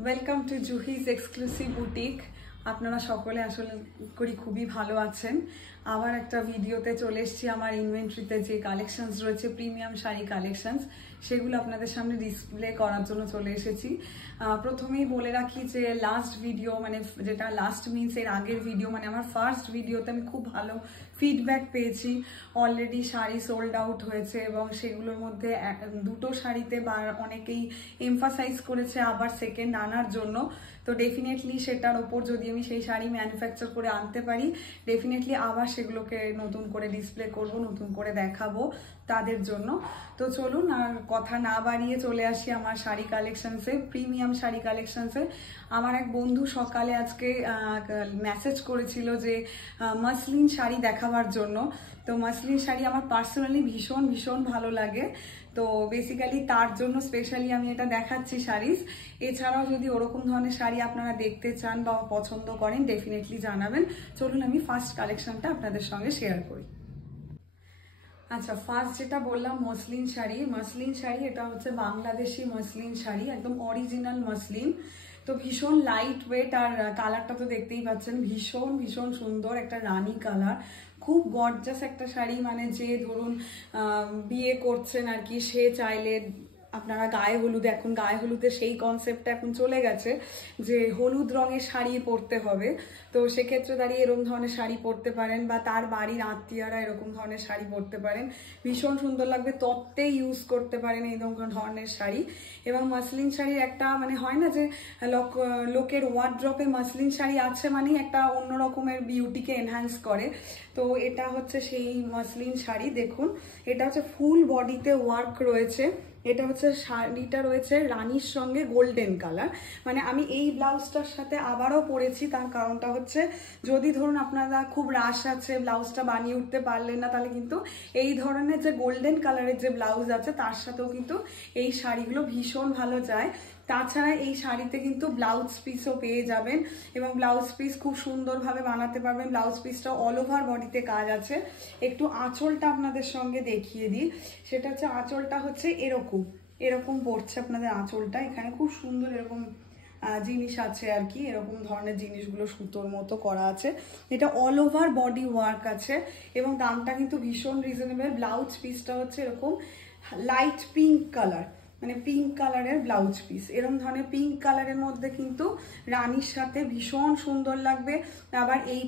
Welcome to Juhi's exclusive boutique. আপনারা সকলে আসলে করি খুবই ভালো আছেন। আবার একটা ভিডিওতে চলে এসেছি। আমার ইনভেন্টরিতে যে কালেকশনস রয়েছে, প্রিমিয়াম শাড়ি কালেকশনস, সেগুলো আপনাদের সামনে ডিসপ্লে করার জন্য চলে এসেছি। প্রথমেই বলে রাখি যে লাস্ট ভিডিও, মানে যেটা লাস্ট মিনস এর আগের ভিডিও, মানে আমার ফার্স্ট ভিডিওতে আমি খুব ভালো ফিডব্যাক পেয়েছি। অলরেডি শাড়ি সোল্ড আউট হয়েছে এবং সেগুলোর মধ্যে দুটো শাড়িতে বা অনেকেই এমফাসাইজ করেছে আবার সেকেন্ড আনার জন্য। তো ডেফিনেটলি সেটার ওপর যদি আমি সেই শাড়ি ম্যানুফ্যাকচার করে আনতে পারি, ডেফিনেটলি আবার সেগুলোকে নতুন করে ডিসপ্লে করব, নতুন করে দেখাবো তাদের জন্য। তো চলুন আর কথা না বাড়িয়ে চলে আসি আমার শাড়ি কালেকশনসে, প্রিমিয়াম শাড়ি কালেকশনসে। আমার এক বন্ধু সকালে আজকে মেসেজ করেছিল যে মাসলিন শাড়ি দেখাবার জন্য। তো মাসলিন শাড়ি আমার পার্সোনালি ভীষণ ভীষণ ভালো লাগে। তো বেসিক্যালি তার জন্য স্পেশালি আমি এটা দেখাচ্ছি শাড়িজ। এছাড়াও যদি ওরকম ধরনের শাড়ি আপনারা দেখতে চান বা পছন্দ করেন, ডেফিনেটলি জানাবেন। চলুন আমি ফার্স্ট কালেকশনটা আপনাদের সঙ্গে শেয়ার করি। আচ্ছা, ফার্স্ট যেটা বললাম মসলিন শাড়ি। মসলিন শাড়ি এটা হচ্ছে বাংলাদেশি মসলিন শাড়ি, একদম অরিজিনাল মসলিন। তো ভীষণ লাইট ওয়েট, আর কালারটা তো দেখতেই পাচ্ছেন, ভীষণ ভীষণ সুন্দর একটা রানী কালার। খুব গর্জাস একটা শাড়ি, মানে যে ধরুন বিয়ে করছেন আর কি, সে চাইলে আপনারা গায়ে হলুদে, এখন গায়ে হলুদে সেই কনসেপ্টটা এখন চলে গেছে যে হলুদ রঙের শাড়ি পরতে হবে। তো সেক্ষেত্রে দাঁড়িয়ে এরকম ধরনের শাড়ি পরতে পারেন, বা তার বাড়ির আত্মীয়রা এরকম ধরনের শাড়ি পরতে পারেন, ভীষণ সুন্দর লাগবে। তত্ত্বে ইউজ করতে পারেন এই ধরনের শাড়ি। এবং মাসলিন শাড়ির একটা মানে হয় না যে লোকের ওয়ার্ড্রপে মাসলিন শাড়ি আছে মানে একটা অন্য রকমের বিউটিকে এনহ্যান্স করে। তো এটা হচ্ছে সেই মাসলিন শাড়ি। দেখুন, এটা হচ্ছে ফুল বডিতে ওয়ার্ক রয়েছে। এটা হচ্ছে শাড়িটা রয়েছে রানীর সঙ্গে গোল্ডেন কালার। মানে আমি এই ব্লাউজটার সাথে আবারও পরেছি, তার কারণটা হচ্ছে যদি ধরুন আপনারা খুব রাশ আছে, ব্লাউজটা বানিয়ে উঠতে পারলেন না, তাহলে কিন্তু এই ধরনের যে গোল্ডেন কালারের যে ব্লাউজ আছে তার সাথেও কিন্তু এই শাড়িগুলো ভীষণ ভালো যায়। তাছাড়া এই শাড়িতে কিন্তু ব্লাউজ পিসও পেয়ে যাবেন এবং ব্লাউজ পিস খুব সুন্দরভাবে বানাতে পারবেন। ব্লাউজ পিসটা অল ওভার বডিতে কাজ আছে। একটু আঁচলটা আপনাদের সঙ্গে দেখিয়ে দিই। সেটা হচ্ছে আঁচলটা হচ্ছে এরকম পড়ছে আপনাদের আঁচলটা। এখানে খুব সুন্দর এরকম জিনিস আছে আর কি, এরকম ধরনের জিনিসগুলো সুতোর মতো করা আছে। এটা অল ওভার বডি ওয়ার্ক আছে এবং দামটা কিন্তু ভীষণ রিজনেবল। ব্লাউজ পিসটা হচ্ছে এরকম লাইট পিঙ্ক কালার, মানে পিঙ্ক কালারের ব্লাউজ পিস। এরকম ধরনের পিঙ্ক কালারের মধ্যে কিন্তু রানীর সাথে ভীষণ সুন্দর লাগবে। আবার এই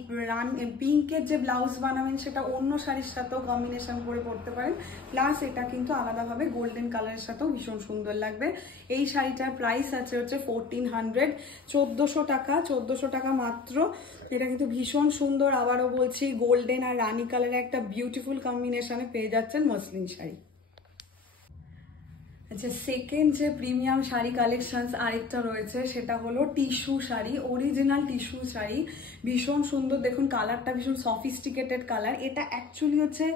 পিঙ্কের যে ব্লাউজ বানাবেন সেটা অন্য শাড়ির সাথেও কম্বিনেশন করে পরতে পারেন। প্লাস এটা কিন্তু আলাদাভাবে গোল্ডেন কালারের সাথেও ভীষণ সুন্দর লাগবে। এই শাড়িটার প্রাইস আছে হচ্ছে 1400, 1400 টাকা, 1400 টাকা মাত্র। এটা কিন্তু ভীষণ সুন্দর। আবারও বলছি, গোল্ডেন আর রানী কালারের একটা বিউটিফুল কম্বিনেশনে পেয়ে যাচ্ছেন মসলিন শাড়ি। আচ্ছা, সেকেন্ড যে প্রিমিয়াম শাড়ি কালেকশনস আরেকটা রয়েছে, সেটা হলো tissue sari, original tissue sari. ভীষণ সুন্দর, দেখুন কালারটা ভীষণ সফিস্টিকেটেড কালার। এটা অ্যাকচুয়ালি হচ্ছে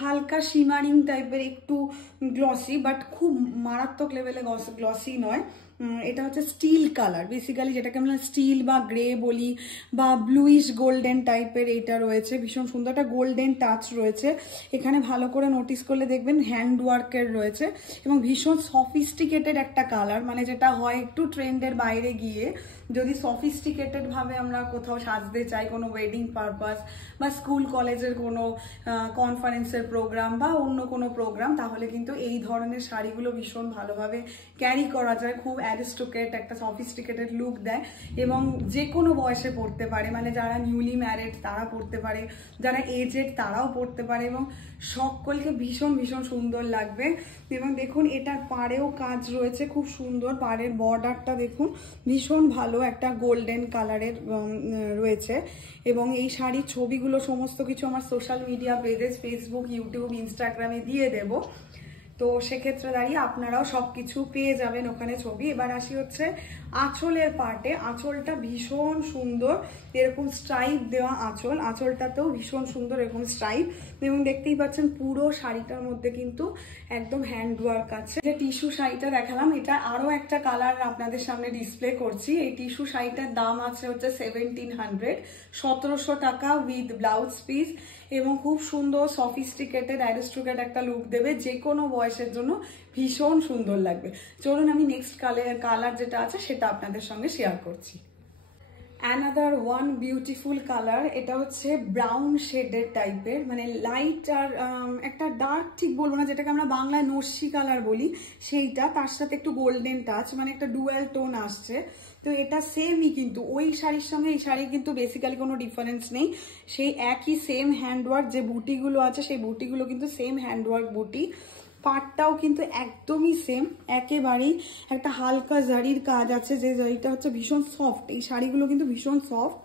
হালকা শিমারিং টাইপের, একটু গ্লসি, বাট খুব মারাত্মক লেভেলে গ্লসি নয়। এটা হচ্ছে স্টিল কালার, বেসিক্যালি যেটাকে আমরা স্টিল বা গ্রে বলি, বা ব্লুইশ গোল্ডেন টাইপের এটা রয়েছে। ভীষণ সুন্দর একটা গোল্ডেন টাচ রয়েছে এখানে। ভালো করে নোটিস করলে দেখবেন হ্যান্ড ওয়ার্কের রয়েছে এবং ভীষণ সফিস্টিকেটেড একটা কালার, মানে যেটা হয় একটু ট্রেন্ডের বাইরে গিয়ে যদি সফিস্টিকেটেড ভাবে আমরা কোথাও সাজতে চাই, কোনো ওয়েডিং পারপাস বা স্কুল কলেজের কোনো কনফারেন্সের প্রোগ্রাম বা অন্য কোনো প্রোগ্রাম, তাহলে কিন্তু এই ধরনের শাড়িগুলো ভীষণ ভালোভাবে ক্যারি করা যায়। খুব অ্যারিস্টোক্রেট একটা সফিস্টিকেটেড লুক দেয় এবং যে কোনো বয়সে পরতে পারে, মানে যারা নিউলি ম্যারিড তারা পরতে পারে, যারা এজেড তারাও পরতে পারে এবং সকলকে ভীষণ ভীষণ সুন্দর লাগবে। এবং দেখুন এটার পাড়েও কাজ রয়েছে খুব সুন্দর। পাড়ের বর্ডারটা দেখুন ভীষণ ভালো একটা গোল্ডেন কালারের রয়েছে। এবং এই শাড়ির ছবিগুলো সমস্ত কিছু আমার social media pages, Facebook, YouTube, ইনস্টাগ্রামে দিয়ে দেবো। তো সেক্ষেত্রে দাঁড়িয়ে আপনারাও সবকিছু পেয়ে যাবেন ওখানে ছবি। এবার আসি হচ্ছে আঁচলের পার্টে। আঁচলটা ভীষণ সুন্দর, এরকম স্ট্রাইপ দেওয়া আঁচল। আঁচলটাতেও ভীষণ সুন্দর এরকম স্ট্রাইপ এবং দেখতেই পাচ্ছেন পুরো শাড়িটার মধ্যে কিন্তু একদম হ্যান্ড ওয়ার্ক আছে। যে টিস্যু শাড়িটা দেখালাম, এটা আরো একটা কালার আপনাদের সামনে ডিসপ্লে করছি। এই টিস্যু শাড়িটার দাম আছে হচ্ছে 1700, 1700 টাকা উইথ ব্লাউজ পিস এবং খুব সুন্দর সফিস্টিকেটেড অ্যারিস্টোক্রেট একটা লুক দেবে। যে কোনো বয়সের জন্য ভীষণ সুন্দর লাগবে। চলুন আমি নেক্সট কালার যেটা আছে সেটা আপনাদের সঙ্গে শেয়ার করছি। অ্যানাদার ওয়ান বিউটিফুল কালার, এটা হচ্ছে ব্রাউন শেডের টাইপের, মানে লাইট আর একটা ডার্ক ঠিক বলবো না, যেটাকে আমরা বাংলায় নস্যি কালার বলি সেইটা, তার সাথে একটু গোল্ডেন টাচ, মানে একটা ডুয়াল টোন আসছে। তো এটা সেমই, কিন্তু ওই শাড়ির সঙ্গে এই শাড়ির কিন্তু বেসিক্যালি কোনো ডিফারেন্স নেই, সেই একই সেম হ্যান্ডওয়ার্ক যে বুটিগুলো আছে সেই বুটিগুলো কিন্তু সেম হ্যান্ডওয়ার্ক বুটি, পাটটাও কিন্তু একদমই সেম, একেবারেই একটা হালকা জারির কাজ আছে, যে জারিটা হচ্ছে ভীষণ সফট। এই শাড়িগুলো কিন্তু ভীষণ সফট,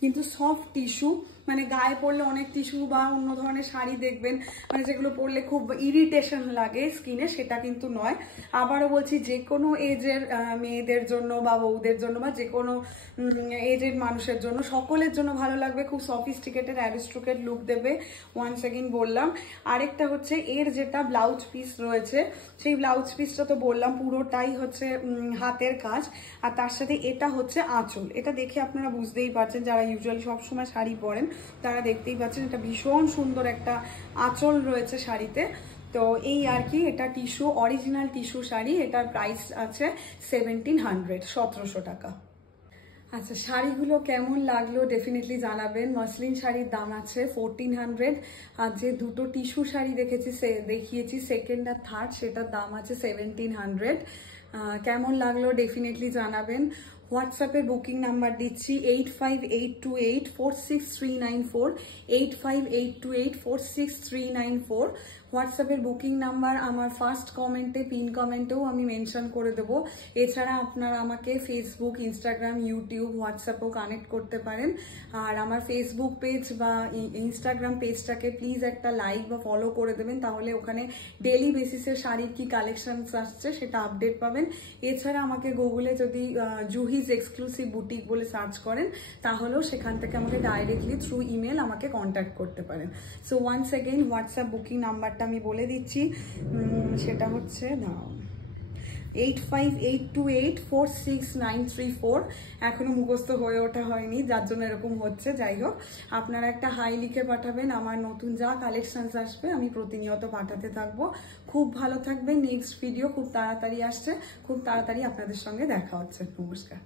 কিন্তু সফট টিস্যু, মানে গায়ে পরলে অনেক টিস্যু বা অন্য ধরনের শাড়ি দেখবেন মানে যেগুলো পরলে খুব ইরিটেশন লাগে স্কিনে, সেটা কিন্তু নয়। আবারও বলছি, যে কোনো এজের মেয়েদের জন্য বা বউদের জন্য বা যে কোনো এজের মানুষের জন্য, সকলের জন্য ভালো লাগবে, খুব সফিস্টিকেটেড অ্যারিস্টোক্রেট লুক দেবে। ওয়ান্স এগেইন বললাম। আরেকটা হচ্ছে এর যেটা ব্লাউজ পিস রয়েছে, সেই ব্লাউজ পিসটা তো বললাম পুরোটাই হচ্ছে হাতের কাজ, আর তার সাথে এটা হচ্ছে আঁচল। এটা দেখে আপনারা বুঝতেই পারছেন, যারা ইউজুয়ালি সবসময় শাড়ি পরেন তারা দেখতেই পাচ্ছেন এটা ভীষণ সুন্দর একটা আঁচল রয়েছে শাড়িতে। তো এই আর কি, এটা টিস্যু, অরিজিনাল টিস্যু শাড়ি, এটার প্রাইস আছে 1700, 1700 টাকা। আচ্ছা, শাড়িগুলো কেমন লাগলো ডেফিনেটলি জানাবেন। মসলিন শাড়ির দাম আছে 1400, আর যে দুটো টিস্যু শাড়ি দেখিয়েছি সেকেন্ড আর থার্ড, সেটার দাম আছে 1700। কেমন লাগলো ডেফিনেটলি জানাবেন। হোয়াটসঅ্যাপে বুকিং নাম্বার দিচ্ছি 8582846394, 8582846394। হোয়াটসঅ্যাপের বুকিং নাম্বার আমার ফার্স্ট কমেন্টে, পিন কমেন্টেও আমি মেনশন করে দেবো। এছাড়া আপনারা আমাকে ফেসবুক, ইনস্টাগ্রাম, ইউটিউব, হোয়াটসঅ্যাপেও কানেক্ট করতে পারেন। আর আমার ফেসবুক পেজ বা ইনস্টাগ্রাম পেজটাকে প্লিজ একটা লাইক বা ফলো করে দেবেন, তাহলে ওখানে ডেইলি বেসিসে শাড়ির কি কালেকশনস আসছে সেটা আপডেট পাবেন। এছাড়া আমাকে গুগলে যদি জুহিজ এক্সক্লুসিভ বুটিক বলে সার্চ করেন, তাহলেও সেখান থেকে আমাকে ডাইরেক্টলি থ্রু ইমেল আমাকে কন্ট্যাক্ট করতে পারেন। So once again WhatsApp booking নাম্বারটা আমি বলে দিচ্ছি, সেটা হচ্ছে 8582846934। এখনো মুখস্থ হয়ে ওঠা হয়নি, যার জন্য এরকম হচ্ছে। যাই হোক, আপনারা একটা হাই লিখে পাঠাবেন, আমার নতুন যা কালেকশনস আসবে আমি প্রতিনিয়ত পাঠাতে থাকবো। খুব ভালো থাকবেন। নেক্সট ভিডিও খুব তাড়াতাড়ি আসছে, খুব তাড়াতাড়ি আপনাদের সঙ্গে দেখা হচ্ছে। নমস্কার।